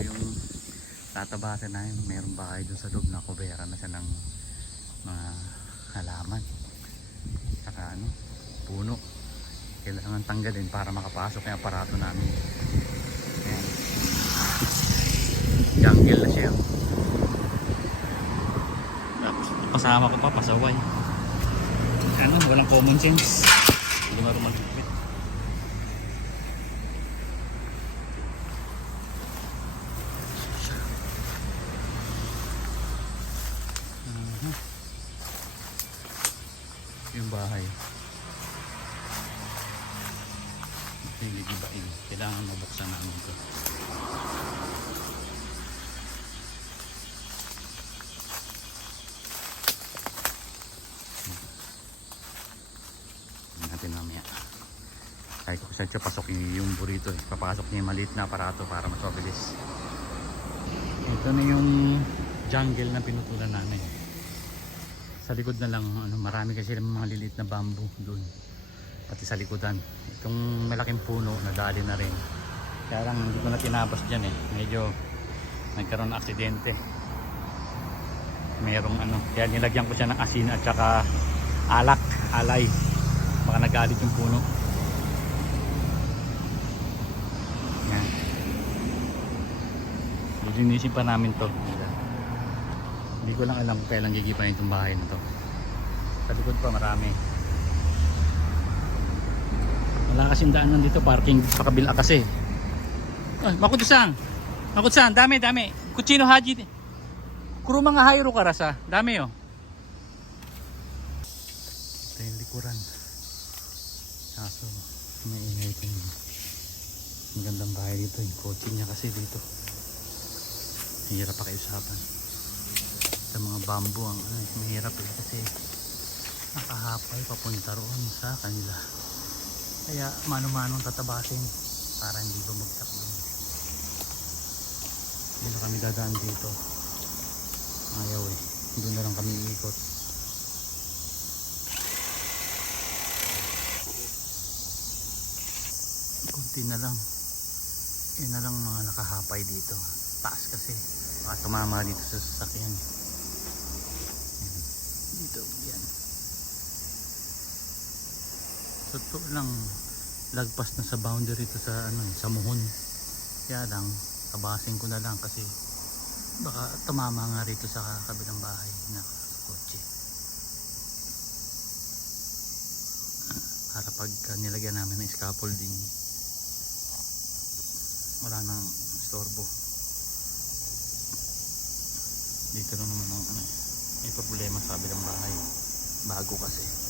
ito yung tatabasan namin. Mayroong bahay doon sa loob na kubera na siya ng mga halaman. Saka ano puno. Kailangan tanggalin para makapasok yung aparato namin. Ayan. jungle na siya. Tapos kasama ko pa pasaway. Ano walang common sense yung bahay. Hindi gibain kailangan mabuksan namin ito Tingnan natin mamaya. Kahit kung saan pasok yung burrito eh. papasok niya yung maliit na aparato para mas mabilis. Ito na yung jungle na pinutulan namin sa likod na lang ano, marami kasi mga liliit na bamboo doon pati sa likodan itong malaking puno nadali na rin. Kaya lang hindi ko na tinapos dyan eh. Medyo nagkaroon ng aksidente. Mayroong ano kaya nilagyan ko siya ng asin at saka alak alay. Baka nagalit yung puno. Yan. Lilinisin pa namin to hindi ko lang alam kung kailan gigipanin itong bahay na to. Sa likod pa marami. Wala kasing daanan dito parking sa kabila kasi. Ay makutusan makutusan dami dami. Kutsino haji. Kuro mga hayro karasa dami oh. Ito yung likuran. Kaso may ingay itong magandang bahay dito. Yung kotse niya kasi dito. Hirap pa kayo sa mga bamboo ang ano, mahirap eh kasi nakahapay papunta roon sa kanila. Kaya mano-manong tatabasin para hindi bumagsak hindi na kami dadaan dito. Ayaw eh. Doon na lang kami iikot. Kunti na lang. Yun na lang mga nakahapay dito. Taas kasi. Baka tumama dito sa sasakyan. Yan. Dito. Yan. Totoo lang lagpas na sa boundary to sa ano sa muhon. Kaya lang tabasin ko na lang kasi baka tumama nga rito sa kabilang bahay na kotse. Para pag nilagyan namin ng scaffolding wala nang storbo dito lang naman ang ano, eh, may problema sa kabilang bahay. Bago kasi